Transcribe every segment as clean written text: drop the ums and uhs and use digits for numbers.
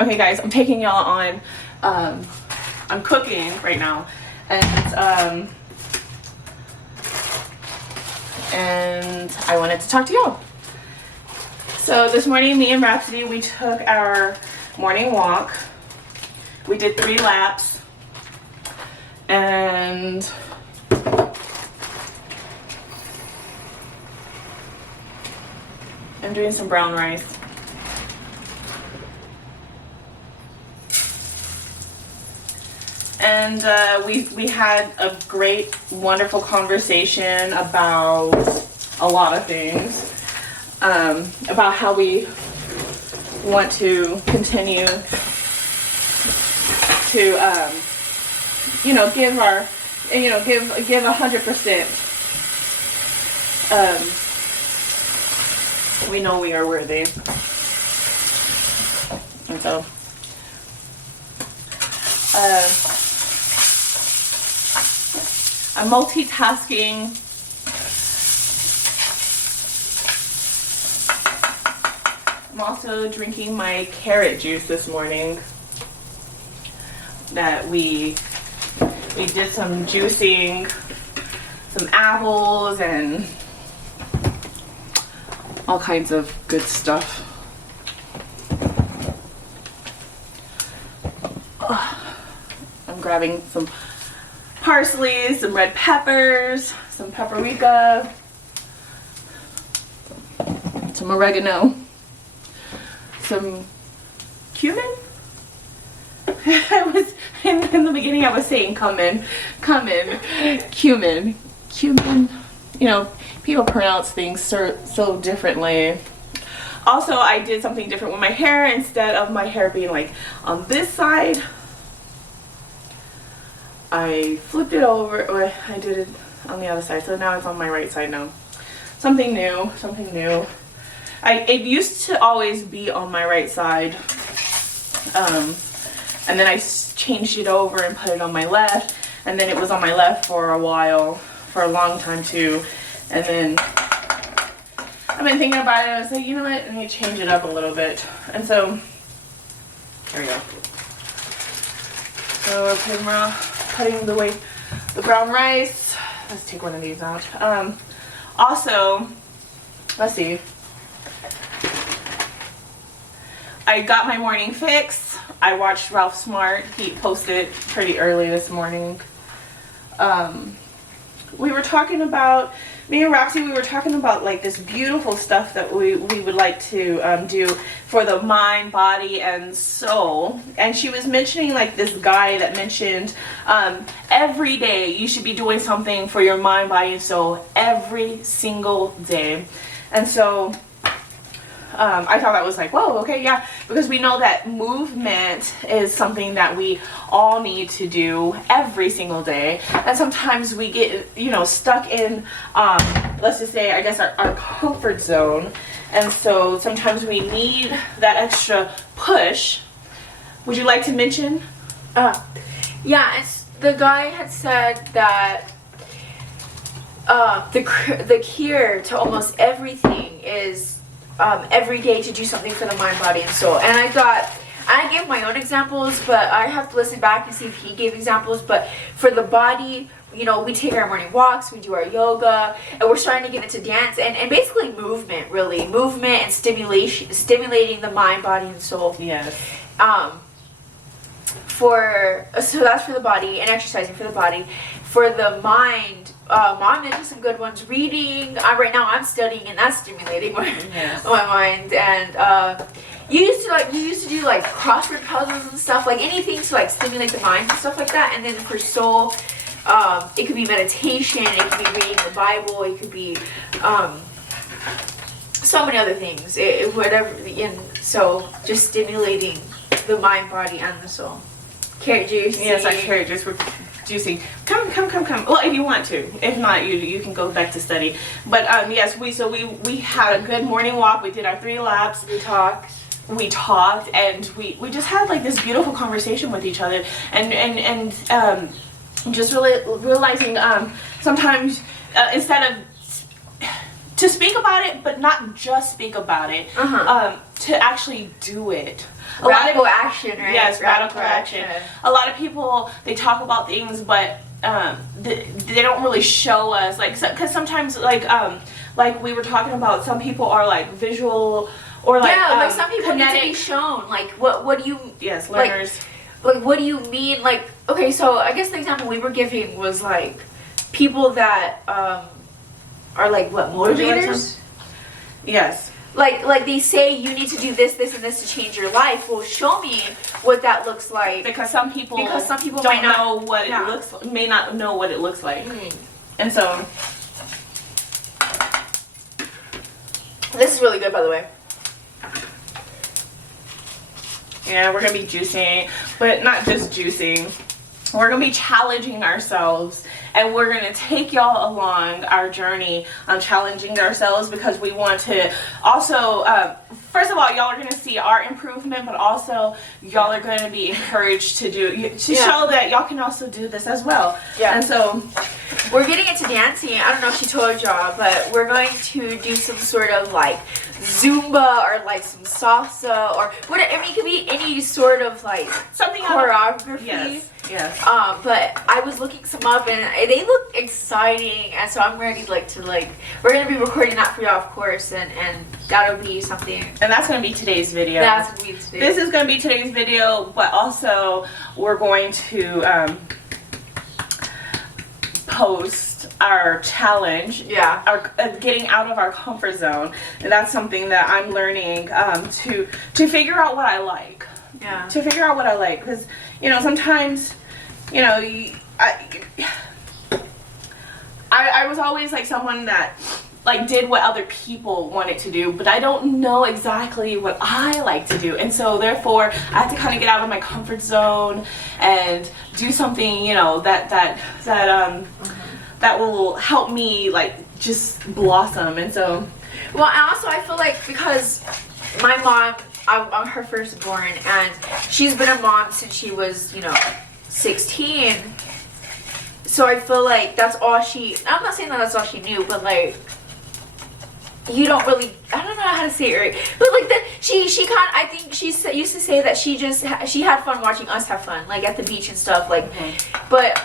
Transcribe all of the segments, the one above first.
Okay guys, I'm taking y'all on, I'm cooking right now, and I wanted to talk to y'all. So this morning, me and Rhapsody, we took our morning walk. We did 3 laps, and I'm doing some brown rice. And we had a great, wonderful conversation about a lot of things. About how we want to continue to, you know, give our, you know, give 100%. We know we are worthy. And so, I'm multitasking. I'm also drinking my carrot juice this morning. That we did some juicing, some apples and all kinds of good stuff. I'm grabbing some parsley, some red peppers, some paprika, some oregano, some cumin. I was in the beginning I was saying cumin. You know, people pronounce things so differently. Also, I did something different with my hair. Instead of my hair being like on this side, I flipped it over, or I did it on the other side, so now it's on my right side now. Something new. It used to always be on my right side, and then I changed it over and put it on my left, and then it was on my left for a while, for a long time too, and then I've been thinking about it, and I was like, you know what, I need to change it up a little bit, and so, there we go. So we're putting the brown rice. Let's take one of these out. Also, let's see. I got my morning fix. I watched Ralph Smart. He posted pretty early this morning. We were talking about, me and Roxy, we were talking about like this beautiful stuff that we would like to do for the mind, body, and soul. And she was mentioning like this guy that mentioned every day you should be doing something for your mind, body, and soul every single day. And so I thought that was like, whoa, okay, yeah, because we know that movement is something that we all need to do every single day, and sometimes we get, you know, stuck in, let's just say, I guess, our comfort zone, and so sometimes we need that extra push. Would you like to mention? Yeah, the guy had said that the cure to almost everything is every day to do something for the mind, body, and soul. And I gave my own examples, but I have to listen back and see if he gave examples. But for the body, you know, we take our morning walks, we do our yoga, and we're starting to get into dance and basically movement, really. Movement and stimulating the mind, body, and soul. Yes. So that's for the body, and exercising for the body. For the mind, Mom mentioned some good ones. Reading. Right now I'm studying, and that's stimulating my mind. And you used to do like crossword puzzles and stuff, like anything to like stimulate the mind and stuff like that. And then for soul, it could be meditation, it could be reading the Bible, it could be so many other things. Whatever. And so just stimulating the mind, body, and the soul. Carrot juice. Yes, like carrot juice. We're juicing. Come. Well, if you want to. If not, you can go back to study. But yes, we had a good morning walk. We did our 3 laps. We talked, and we just had like this beautiful conversation with each other, and just really realizing sometimes instead of to speak about it, but not just speak about it. To actually do it. Radical action, right? Yes, radical action. A lot of people, they talk about things, but they don't really show us, like, because sometimes, like we were talking about, some people are like visual, or like like some people need to be shown. Like, what do you? Yes, learners. Like, what do you mean? Like, okay, so I guess the example we were giving was like people that are like what, motivators? Yes. Like they say you need to do this, this, and this to change your life. Well, show me what that looks like. Because some people don't might not know what it looks, may not know what it looks like, and so this is really good, by the way. Yeah, we're gonna be juicing, but not just juicing. We're gonna be challenging ourselves, and we're gonna take y'all along our journey on challenging ourselves, because we want to also, first of all, y'all are gonna see our improvement, but also y'all are gonna be encouraged to show that y'all can also do this as well. Yeah. And so we're getting into dancing. I don't know if she told y'all, but we're going to do some sort of like Zumba or like some salsa or whatever. I mean, it could be any sort of like something choreography. Yes. But I was looking some up and they look exciting, and so I'm ready we're gonna be recording that for y'all, of course, and that'll be something. And that's gonna be today's video. That's gonna be today's. This is gonna be today's video, but also we're going to post our challenge, our getting out of our comfort zone, and that's something that I'm learning to figure out what I like. Yeah. To figure out what I like, because sometimes, I was always like someone that like did what other people wanted to do, but I don't know exactly what I like to do, and so therefore I have to kind of get out of my comfort zone and do something that will help me like just blossom. And so, well, and also I feel like because my mom, I'm her firstborn, and she's been a mom since she was 16, so I feel like that's all I'm not saying that that's all she knew, but like you don't really, I don't know how to say it right, but like she kind of, I think she used to say that she had fun watching us have fun, like at the beach and stuff, like, but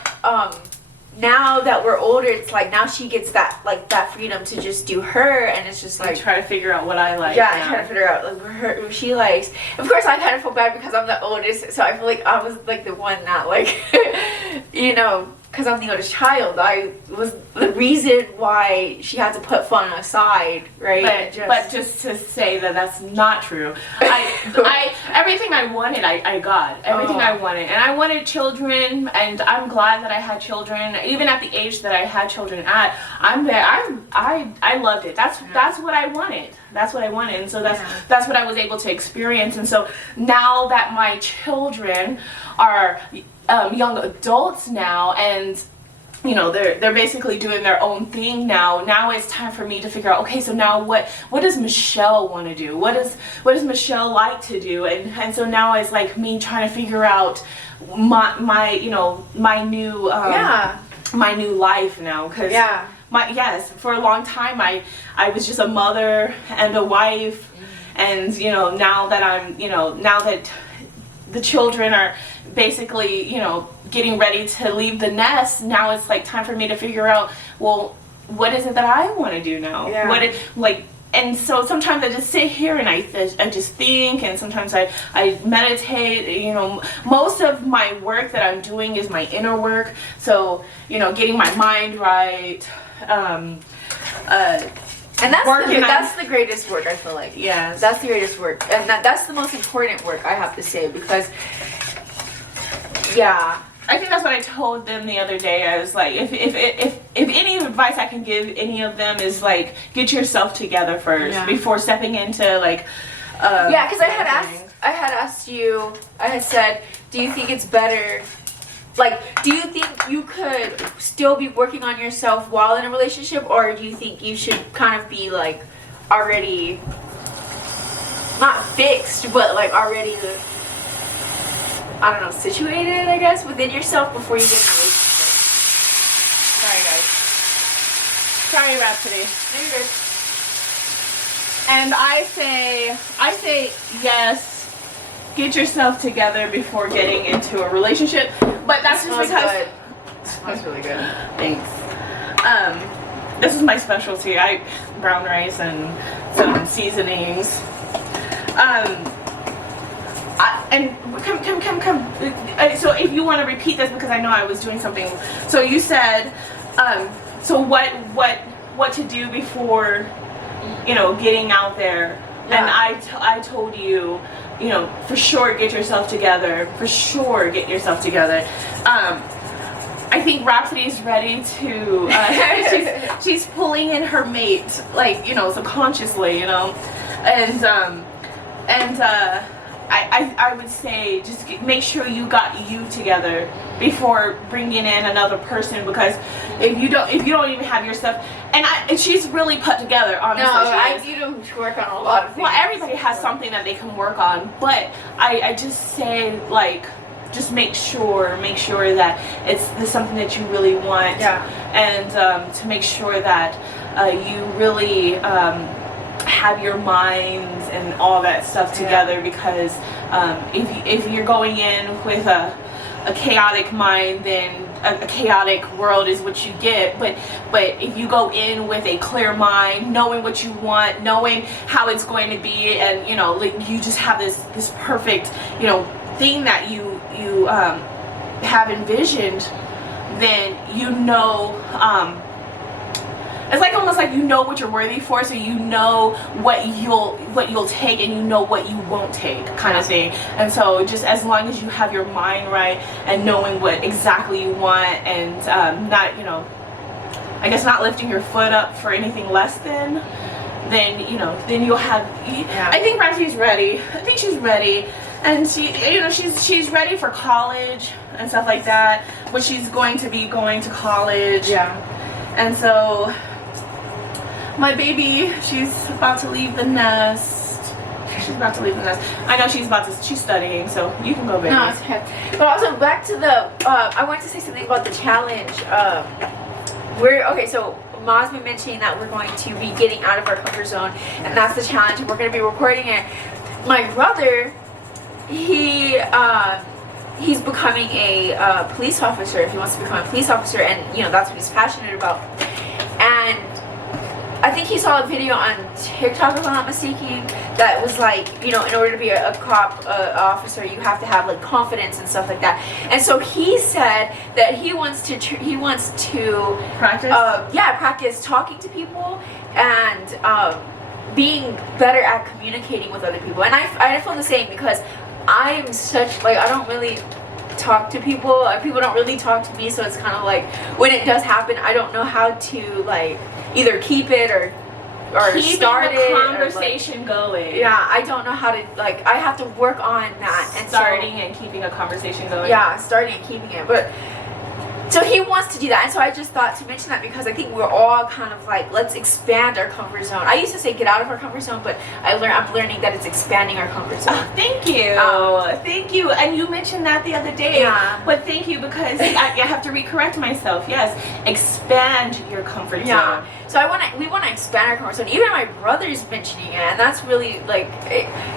now that we're older, it's like now she gets that freedom to just do her, and it's just like try to figure out what I like. Yeah, I try to figure out like what she likes. Of course, I kind of feel bad because I'm the oldest, so I feel like I was like the one that like, because I'm the oldest child, I was the reason why she had to put fun aside, right? But just to say that that's not true. I everything I wanted, I got. Everything I wanted. And I wanted children, and I'm glad that I had children. Even at the age that I had children at, I loved it. That's what I wanted. That's what I wanted. And so that's what I was able to experience. And so now that my children are young adults now, and they're basically doing their own thing now it's time for me to figure out, okay, so now what does Michelle want to do, what does Michelle like to do, and so now it's like me trying to figure out my new life now, because for a long time I was just a mother and a wife, and now that the children are basically, getting ready to leave the nest, now it's like time for me to figure out, well, what is it that I want to do now? Yeah. And so sometimes I just sit here and I just think, and sometimes I meditate. Most of my work that I'm doing is my inner work. So, getting my mind right. And that's the greatest work, I feel like. Yes. That's the greatest work. And that's the most important work, I have to say, because, I think that's what I told them the other day. I was like, if any advice I can give any of them is like, get yourself together first before stepping into like. Because I had asked you. I had said, do you think it's better? Like, do you think you could still be working on yourself while in a relationship, or do you think you should kind of be like already not fixed, but like already, I don't know, situated, I guess, within yourself before you get in a relationship? Sorry, guys. Sorry about today. No, you're good. And I say yes, get yourself together before getting into a relationship. But that's just because good. That's really good. Thanks. This is my specialty. Brown rice and some seasonings. And come. So if you want to repeat this, because I know I was doing something. So you said, so what to do before, getting out there. Yeah. And I told you, for sure get yourself together. For sure get yourself together. I think Rhapsody's ready to, she's pulling in her mate, like, subconsciously, and I would say just make sure you got you together before bringing in another person, because if you don't even have your stuff, and she's really put together, honestly. No, I need to work on a lot of things. Well, everybody has something that they can work on, but I just say, like, just make sure that it's something that you really want, and to make sure that you really have your minds and all that stuff together, because if you're going in with a chaotic mind, then a chaotic world is what you get. But if you go in with a clear mind, knowing what you want, knowing how it's going to be, and like you just have this perfect thing that you have envisioned, then it's like almost like what you're worthy for, so what you'll take, and what you won't take, kind of thing. And so just as long as you have your mind right and knowing what exactly you want, and not I guess not lifting your foot up for anything less than, then you'll have. I think Rhapsody's ready. I think she's ready. And she's ready for college and stuff like that, but she's going to be going to college. Yeah. And so my baby, she's about to leave the nest. I know she's studying, so you can go, baby. No, it's okay. But also back to I wanted to say something about the challenge. So Ma's been mentioning that we're going to be getting out of our comfort zone, and that's the challenge, and we're going to be recording it. My brother, he's becoming a police officer. He wants to become a police officer, and that's what he's passionate about. And I think he saw a video on TikTok, if I'm not mistaken, that was like, in order to be a cop officer, you have to have like confidence and stuff like that. And so he said that he wants to practice. Practice talking to people and being better at communicating with other people. And I feel the same, because I am such, like, I don't really talk to people. People don't really talk to me, so it's kind of like when it does happen, I don't know how to like either keep it or start the conversation going. Yeah, I don't know how to, like, I have to work on that, and starting and keeping a conversation going. Yeah, starting and keeping it, but. So he wants to do that, and so I just thought to mention that, because I think we're all kind of like, let's expand our comfort zone. I used to say get out of our comfort zone, but I'm learning that it's expanding our comfort zone. Oh, thank you. Thank you. And you mentioned that the other day. Yeah. But thank you, because I have to recorrect myself. Yes, expand your comfort zone. Yeah. So we want to expand our comfort zone. Even my brother's mentioning it, and that's really like,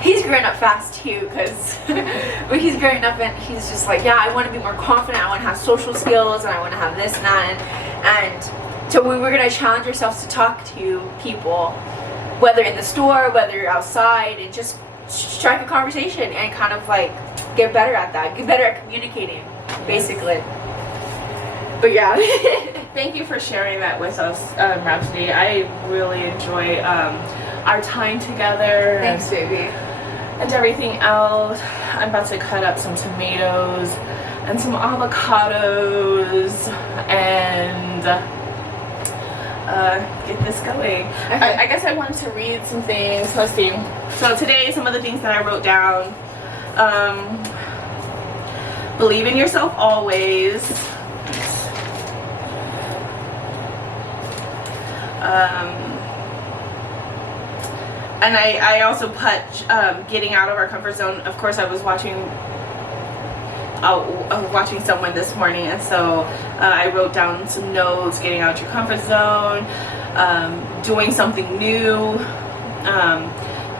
he's growing up fast too, because when he's growing up, and he's just like, I want to be more confident. I want to have social skills, and I want to have this and that, and so we were gonna challenge ourselves to talk to people, whether in the store, whether you're outside, and just strike a conversation and kind of like get better at that, get better at communicating, basically. But yeah. Thank you for sharing that with us, Rhapsody. I really enjoy our time together. Thanks, baby. And everything else. I'm about to cut up some tomatoes and some avocados and get this going. Okay. I guess I wanted to read some things. Let's see. So today, some of the things that I wrote down. Believe in yourself always. And I also put getting out of our comfort zone. Of course, I was watching someone this morning, and so I wrote down some notes: getting out of your comfort zone, doing something new,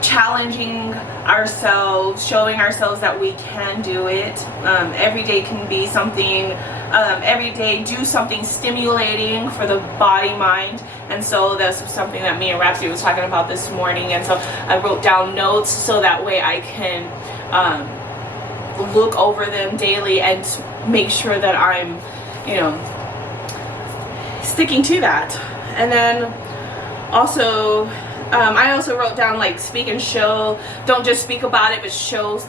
challenging ourselves, showing ourselves that we can do it. Every day can be something, every day do something stimulating for the body, mind. And so that's something that me and Rhapsody was talking about this morning. And so I wrote down notes so that way I can look over them daily and make sure that I'm, you know, sticking to that. And then also, I also wrote down like speak and show. Don't just speak about it, but show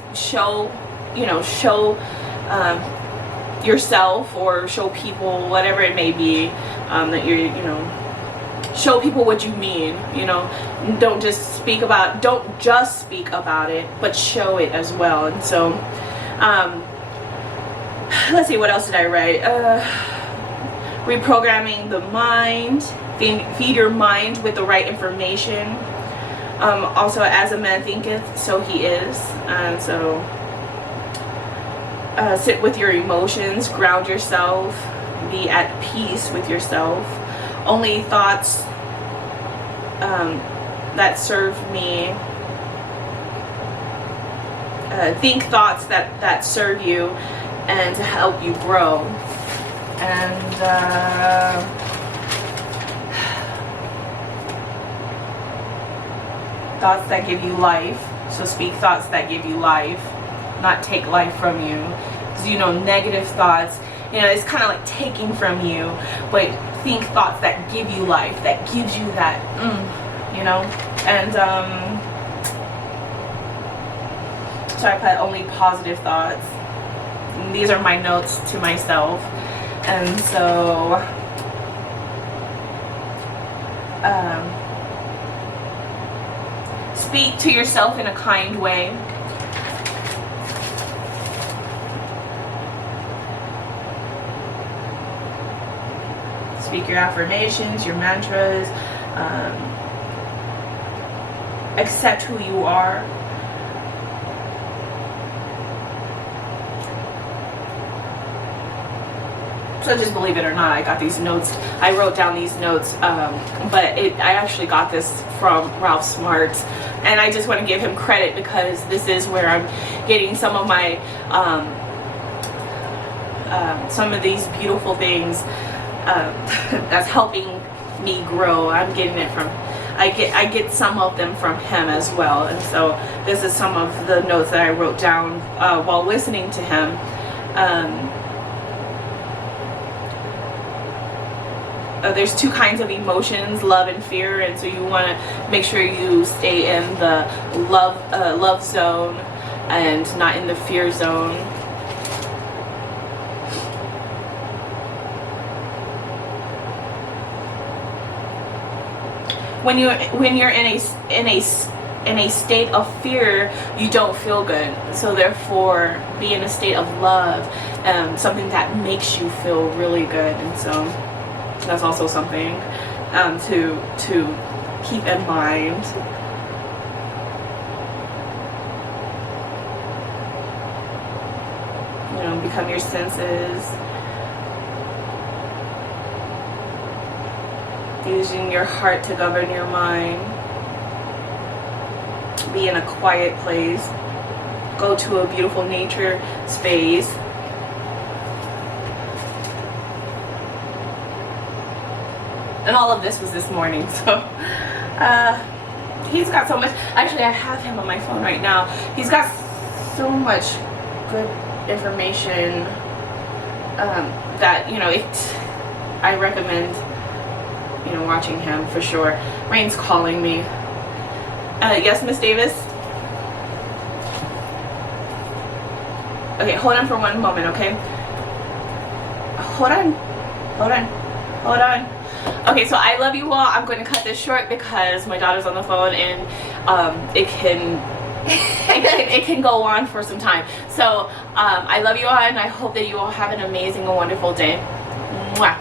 yourself, or show people, whatever it may be, that you're, you know, show people what you mean. You know, don't just speak about it, but show it as well. And so, let's see, what else did I write? Reprogramming the mind. Feed your mind with the right information. Also, as a man thinketh, so he is. And so, sit with your emotions, ground yourself, be at peace with yourself. Only thoughts that serve me. Think thoughts that serve you and to help you grow. And thoughts that give you life. So speak thoughts that give you life, not take life from you. Because, you know, negative thoughts, you know, it's kind of like taking from you. But think thoughts that give you life, that gives you that, you know. And so I put only positive thoughts. And these are my notes to myself. And so speak to yourself in a kind way. Speak your affirmations, your mantras. Accept who you are. So just believe it or not, I got these notes. I wrote down these notes, but I actually got this from Ralph Smart. And I just want to give him credit because this is where I'm getting some of my, some of these beautiful things that's helping me grow. I'm getting it from, I get some of them from him as well. And so this is some of the notes that I wrote down while listening to him. There's two kinds of emotions, love and fear, and so you want to make sure you stay in the love zone and not in the fear zone. When you're in a state of fear, you don't feel good. So therefore, be in a state of love, something that makes you feel really good. And so that's also something to keep in mind. You know, become your senses. Using your heart to govern your mind. Be in a quiet place. Go to a beautiful nature space. And all of this was this morning, so he's got so much. Actually, I have him on my phone right now. He's got so much good information that, you know, I recommend, you know, watching him for sure. Rain's calling me. Yes, Miss Davis? Okay, hold on for one moment, okay? Hold on. Okay, so I love you all. I'm going to cut this short because my daughter's on the phone and it can go on for some time. So I love you all and I hope that you all have an amazing and wonderful day. Mwah.